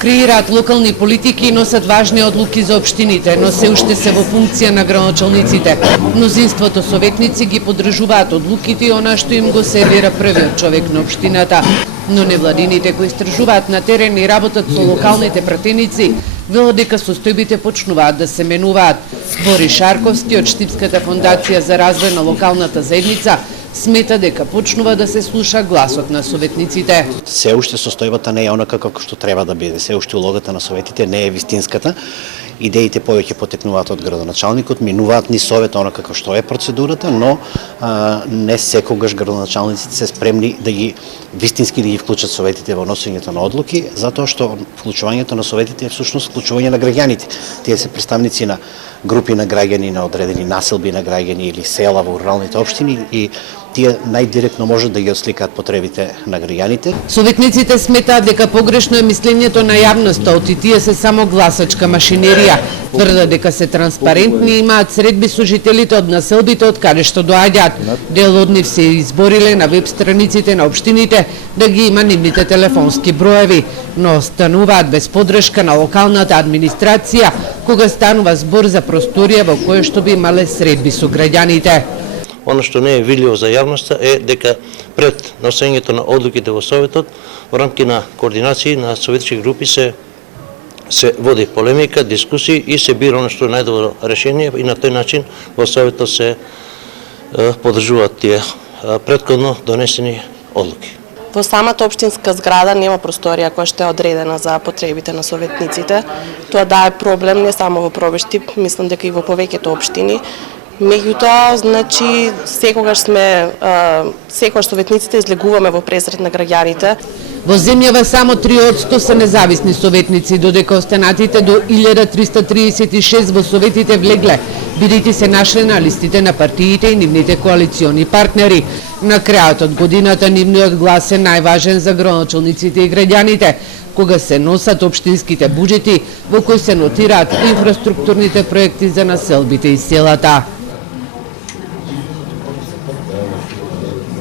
Креираат локални политики и носат важни одлуки за општините, но се уште се во функција на градоначалниците. Мнозинството советници ги поддржуваат одлуките и она што им го сервира првиот човек на општината. Но невладините кои истражуваат на терен и работат со локалните пратеници, велат дека состојбите почнуваат да се менуваат. Борис Шарковски од Штипската фондација за развој на локалната заедница смета дека почнува да се слуша гласот на советниците. Се уште состојбата не е онака како што треба да биде. Се уште улогата на советите не е вистинската. Идеите повеќе потекнуваат од градоначалникот, минуваат ни совет онака како што е процедурата, но не секогаш градоначалниците се спремни да ги вистински да ги вклучат советите во носењето на одлуки, затоа што вклучувањето на советите е всушност вклучување на граѓаните. Тие се представници на групи на граѓани, на одредени населби на граѓани или села во руралните општини и тие најдиректно можат да ги отсликаат потребите на граѓаните. Советниците сметаат дека погрешно е мислењето на јавноста, оти тие се само гласачка машинерија. Тврдат дека се транспарентни и имаат средби со жителите од населбите од каде што доаѓаат. Дел од нив се избориле на веб страниците на општините да ги има нивните телефонски броеви, но остануваат без поддршка на локалната администрација кога станува збор за просторија во која што би имале средби со граѓаните. Оно што не е видливо за јавноста е дека пред носењето на одлуките во Советот, во рамки на координации на советски групи се води полемика, дискусии и се бира оно што е најдобро решение и на тој начин во Советот се поддржуваат тие претходно донесени одлуки. Во самата општинска зграда нема просторија која што е одредена за потребите на советниците. Тоа дае проблем не само во Пробештип, мислам дека и во повеќето општини. Меѓутоа, значи, секогаш советниците излегуваме во пресред на граѓаните. Во земјава само 3% се независни советници, додека останатите до 1336 во советите влегле, бидејќи се нашле на листите на партиите и нивните коалициони партнери. На крајот од годината нивниот глас е најважен за градоначалниците и граѓаните, кога се носат општинските буџети во кои се нотираат инфраструктурните проекти за населбите и селата.